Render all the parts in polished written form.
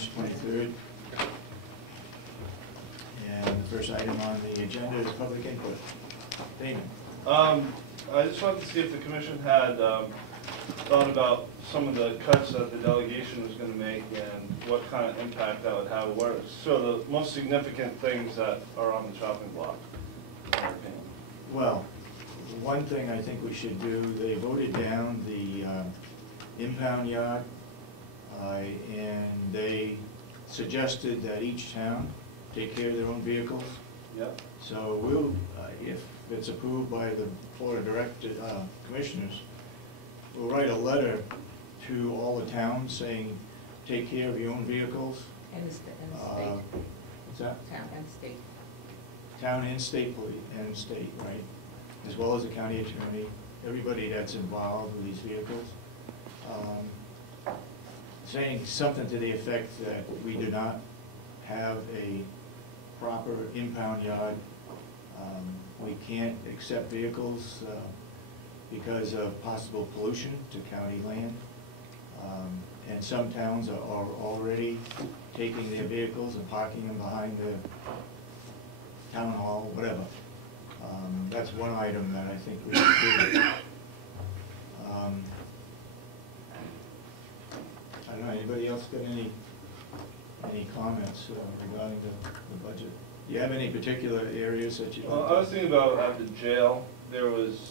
March 23rd. And the first item on the agenda is public input. Damon. I just wanted to see if the commission had thought about some of the cuts that the delegation was going to make and what kind of impact that would have. What are the most significant things that are on the chopping block, in your opinion? Well, one thing I think we should do, they voted down the impound yard, and they suggested that each town take care of their own vehicles. Yep. So we'll, if it's approved by the Board of Commissioners, we'll write a letter to all the towns saying, take care of your own vehicles. And the state. What's that? Town and state. Town and state police, and state, right? As well as the county attorney, everybody that's involved with these vehicles. Saying something to the effect that we do not have a proper impound yard. We can't accept vehicles because of possible pollution to county land. And some towns are already taking their vehicles and parking them behind the town hall, whatever. That's one item that I think we should do. I don't know, anybody else got any comments regarding the budget? Do you have any particular areas that you? Well, I was thinking about at the jail, there was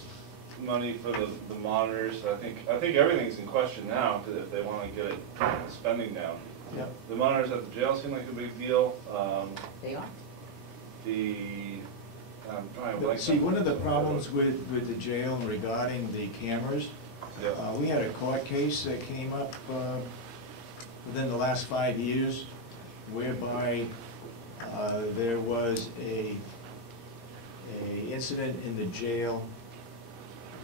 money for the monitors. I think everything's in question now if they want to get spending down. Yep. The monitors at the jail seem like a big deal. They are. I'm trying to See, one of the problems with the jail regarding the cameras, yep. We had a court case that came up within the last 5 years whereby there was a incident in the jail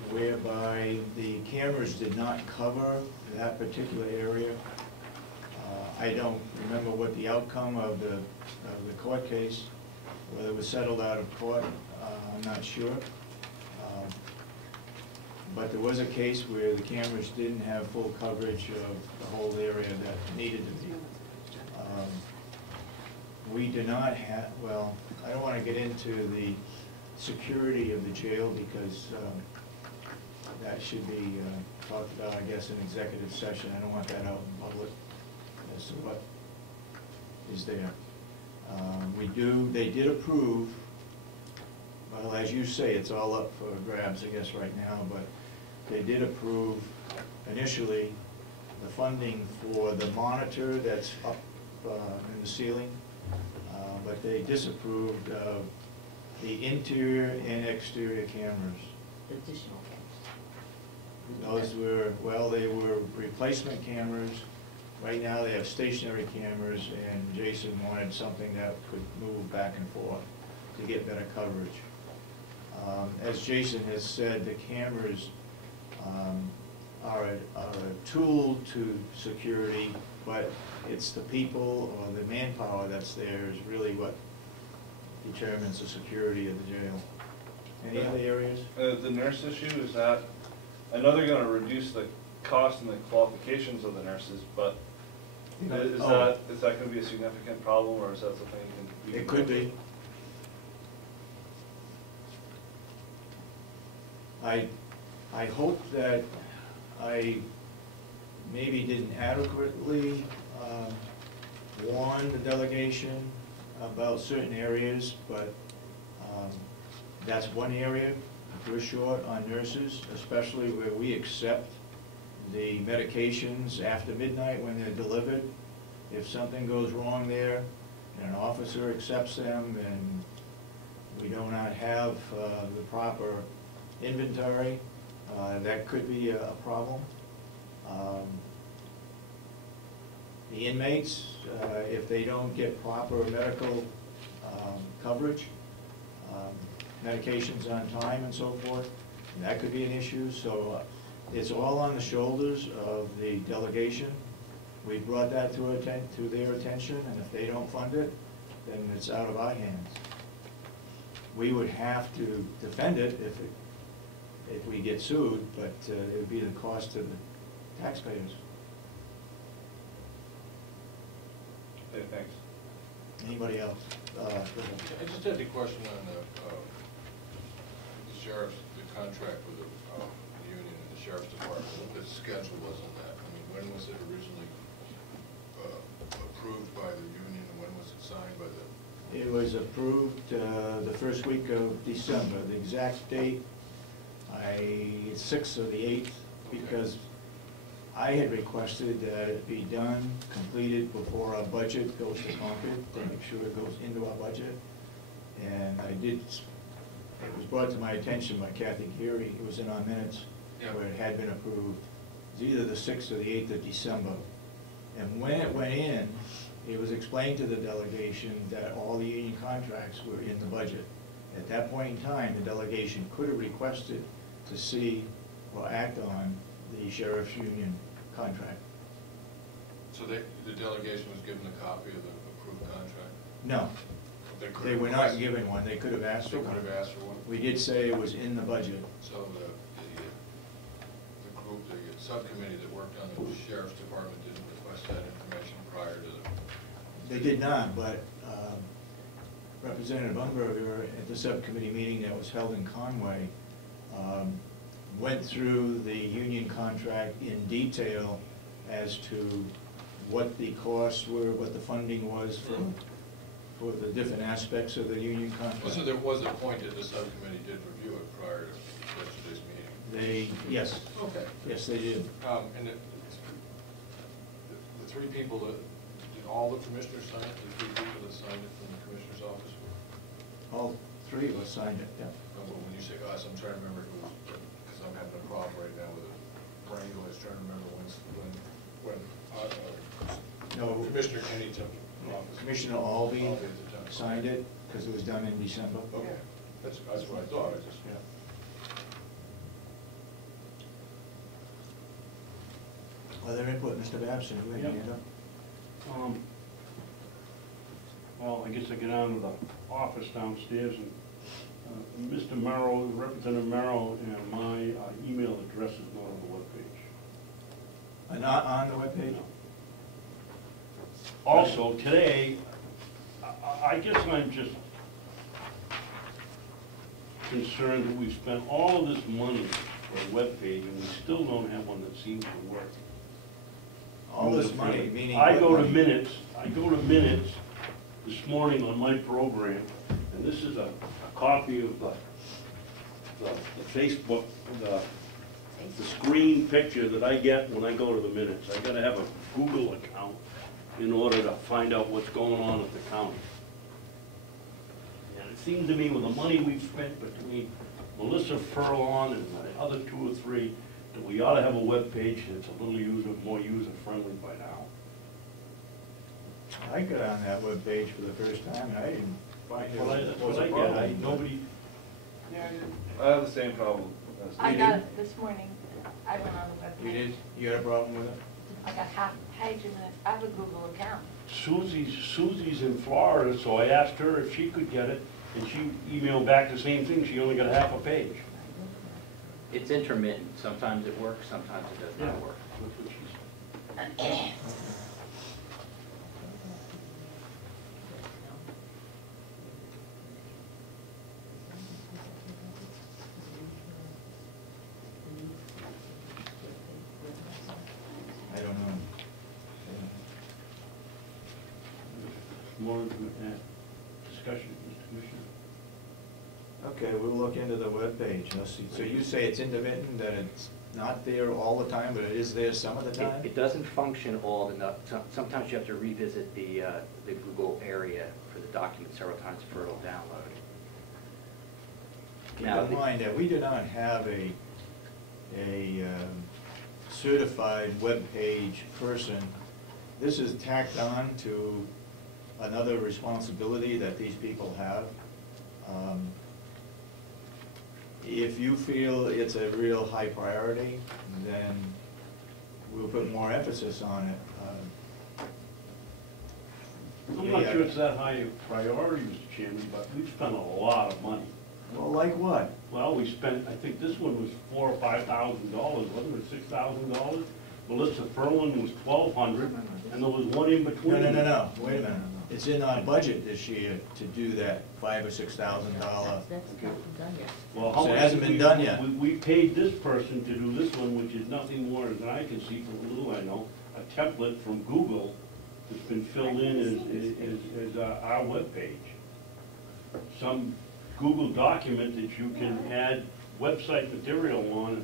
whereby the cameras did not cover that particular area. I don't remember what the outcome of the court case, whether it was settled out of court, I'm not sure. But there was a case where the cameras didn't have full coverage of the whole area that needed to be. We do not have, well, I don't want to get into the security of the jail because that should be talked about, I guess, in executive session. I don't want that out in public as to what is there. They did approve, well, as you say, it's all up for grabs, I guess, right now, but they did approve initially the funding for the monitor that's up in the ceiling, but they disapproved of the interior and exterior cameras. Additional cameras. Those were, well, they were replacement cameras. Right now they have stationary cameras, and Jason wanted something that could move back and forth to get better coverage. As Jason has said, the cameras are a tool to security, but it's the people or the manpower that's there is really what determines the security of the jail. Any other areas? The nurse issue, is that, I know they're going to reduce the cost and the qualifications of the nurses, but is that going to be a significant problem, or is that something you can? It could be. I hope that I maybe didn't adequately warn the delegation about certain areas, but that's one area. We're short on nurses, especially where we accept the medications after midnight when they're delivered. If something goes wrong there and an officer accepts them and we do not have the proper inventory, that could be a problem. The inmates, if they don't get proper medical coverage, medications on time and so forth, that could be an issue. So it's all on the shoulders of the delegation. We brought that to their attention, and if they don't fund it, then it's out of our hands. We would have to defend it if we get sued, but it would be the cost to the taxpayers. Okay, thanks. Anybody else? Go ahead. I just had a question on the sheriff's, the contract with the union and the sheriff's department, what the schedule was on that. I mean, when was it originally approved by the union, and when was it signed by the? It was approved the first week of December. The exact date, 6th or the 8th, because I had requested that it be done, completed before our budget goes to Concord, to make sure it goes into our budget. And I did, it was brought to my attention by Kathy Geary, it was in our minutes, where it had been approved. It was either the 6th or the 8th of December. And when it went in, it was explained to the delegation that all the union contracts were in the budget. At that point in time, the delegation could have requested to see or act on the sheriff's union contract. So the delegation was given a copy of the approved contract? No, they were not given one. They could have asked for They one. could have asked for one? We did say it was in the budget. So the group, the subcommittee that worked on the sheriff's department didn't request that information prior to the? They did not, but Representative Umberger at the subcommittee meeting that was held in Conway went through the union contract in detail as to what the costs were, what the funding was for the different aspects of the union contract. So there was a point that the subcommittee did review it prior to yesterday's meeting? Yes. Okay. Yes, they did. And the three people that, did all the commissioners sign it? The three people that signed it from the commissioner's office? All three of us signed it, yeah. Well, when you say us, I'm trying to remember who was, because I'm having a problem right now with a brain noise, trying to remember when No, Commissioner Kenny took office. Commissioner Albee Albee at the time. signed it because it was done in December. Okay, that's what I thought, I just. Yeah. Other input, Mr. Babson, you had your hand up? Well, I guess I get on to the office downstairs, and Mr. Merrill, Representative Merrill, and my email address is not on the webpage. Not on the webpage? Also, today, I guess I'm just concerned that we've spent all of this money for a webpage, and we still don't have one that seems to work. All this money, meaning I what go to money? minutes this morning on my program, and this is a copy of the Facebook, the screen picture that I get when I go to the minutes. I gotta have a Google account in order to find out what's going on at the county. And it seems to me with the money we've spent between Melissa Furlong and the other two or three, that we ought to have a web page that's a little more user-friendly by now. I got on that webpage for the first time, and I didn't find it That's was what a I problem. get. Nobody, I have the same problem. I got it this morning. I went on the webpage. You did? You had a problem with it? I got half a page and I have a Google account. Susie's in Florida, so I asked her if she could get it, and she emailed back the same thing. She only got half a page. It's intermittent. Sometimes it works, sometimes it does not work. That's what she said. I don't know. More discussion, Mr. Commissioner. Okay, we'll look into the webpage. Let's see. So you say it's intermittent, that it's not there all the time, but it is there some of the time? It doesn't function all the, sometimes you have to revisit the Google area for the document several times for it'll download. Keep Now, in mind that we do not have a certified web page person. This is tacked on to another responsibility that these people have. If you feel it's a real high priority, then we'll put more emphasis on it. I'm not sure it's that high a priority, Mr. Chairman, but we've spent a lot of money. Well, like what? Well, we spent, I think this one was $4,000 or $5,000, wasn't it, $6,000? Melissa Furlan was $1,200, And there was one in between. No, wait a minute. It's in our budget this year to do that $5,000 or $6,000. That's not done yet. Well, So how it much hasn't did been done yet. We paid this person to do this one, which is nothing more than I can see from little I know, a template from Google that's been filled in as our webpage. Some Google document that you can add website material on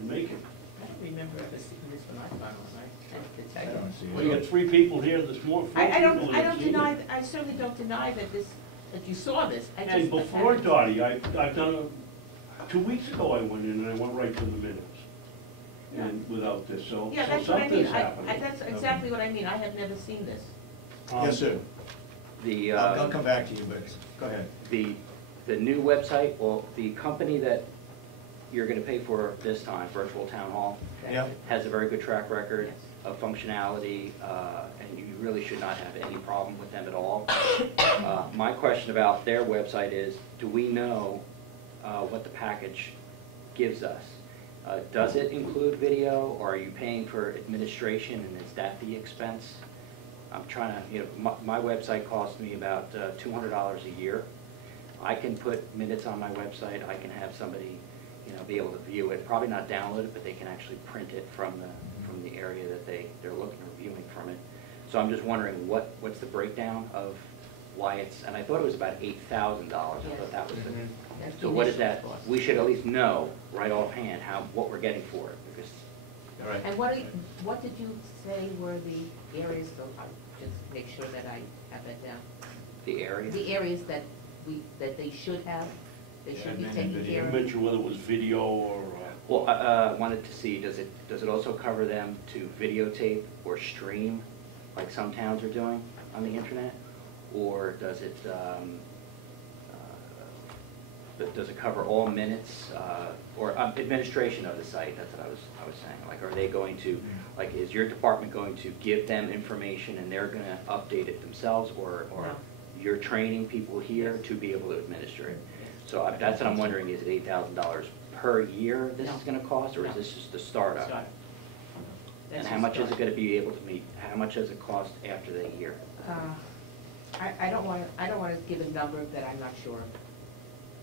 and make it. I don't remember ever seeing this when I found one, I have to I tell you. don't see Well, you got 3 people here this morning. I don't deny, I certainly don't deny that that you saw this. I just- And before Dottie, I've done, 2 weeks ago I went in and I went right to the minutes. And without this, so Yeah, that's what I mean, something's happening. that's exactly what I mean, I have never seen this. Yes, sir. The, I'll come back to you, but go ahead. the new website, well, the company that you're gonna pay for this time, Virtual Town Hall, Yeah. has a very good track record of functionality, and you really should not have any problem with them at all. My question about their website is, do we know what the package gives us? Does it include video, or are you paying for administration, and is that the expense? I'm trying to, my website costs me about $200 a year. I can put minutes on my website, I can have somebody, be able to view it, probably not download it, but they can actually print it from the area that they're looking or viewing from it. So I'm just wondering what's the breakdown of why it's, and I thought it was about $8,000, I thought that was the, That's the so what is initial that? cost. We should at least know right offhand what we're getting for it, because All right. And what did you say were the areas, so I'll just make sure that I have that down. the area. The areas that they should have, they should be Admin and taking video. You care of. mentioned whether it was video or, Well, I wanted to see, does it also cover them to videotape or stream, like some towns are doing on the internet? Or does it cover all minutes, or administration of the site? That's what I was saying. Like, are they going to, like, is your department going to give them information and they're gonna update it themselves, or No. you're training people here to be able to administer it? So that's what I'm wondering, is it $8,000 per year this is No. gonna cost, or No. is this just the startup? Start. And That's how the much is start. it gonna be able to meet, how much does it cost after the year? I don't want to give a number that I'm not sure of.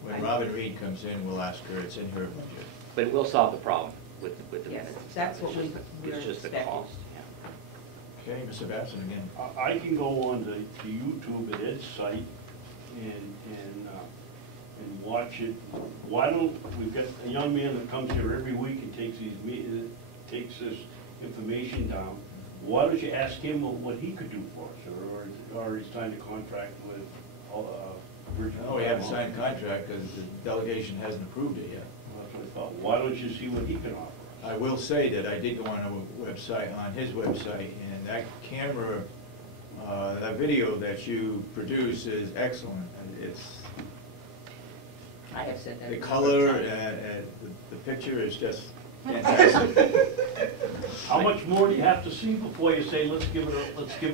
When Robin Reed comes in, we'll ask her, it's in her budget. But it will solve the problem with the Yes, minutes. that's what It's just we're It's just the expecting. cost, yeah. Okay, Mr. Babson again. I can go on to YouTube at Ed's site and watch it. Why don't, we've got a young man that comes here every week and takes takes this information down. Why don't you ask him what he could do for us, or he's signed a contract with Virgin? No, we haven't signed a contract because the delegation hasn't approved it yet. That's what I thought. Why don't you see what he can offer? I will say that I did go on a website, on his website, and that camera, that video that you produce is excellent. And it's, I have said that. the a number of color times. and the picture is just fantastic. How much more do you have to see before you say, let's give it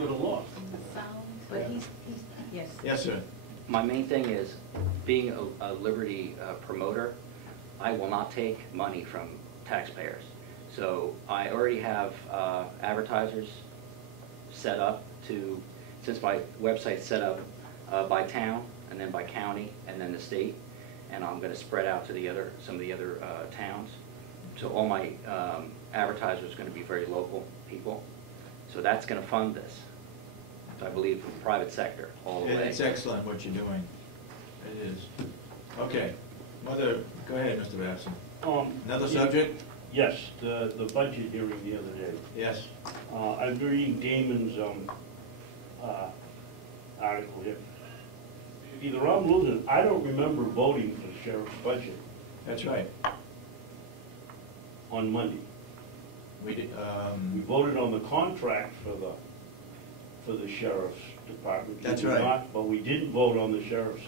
a look? But he's, yes. Yes, sir. My main thing is, being a Liberty promoter, I will not take money from taxpayers. So I already have advertisers set up to, since my website's set up by town, and then by county, and then the state, and I'm gonna spread out to some of the other towns. So all my advertisers are gonna be very local people. So that's gonna fund this. So I believe from the private sector all the way. It's excellent what you're doing. It is. Okay. Go ahead, Mr. Babson. Another subject? Yes, the budget hearing the other day. Yes. I'm reading Damon's article here. Either I'm losing, I don't remember voting for the sheriff's budget That's right. on Monday. We did, We voted on the contract for the sheriff's department. That's did we right. not? But we didn't vote on the sheriff's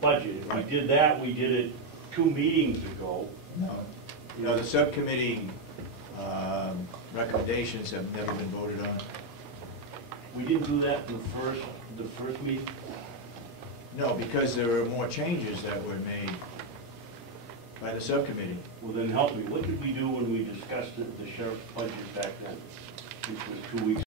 budget. If we Right. did that, we did it 2 meetings ago. no, the subcommittee recommendations have never been voted on. We didn't do that in the first meeting. No, because there were more changes that were made by the subcommittee. Well, then help me. What did we do when we discussed the sheriff's budget back then? Which was 2 weeks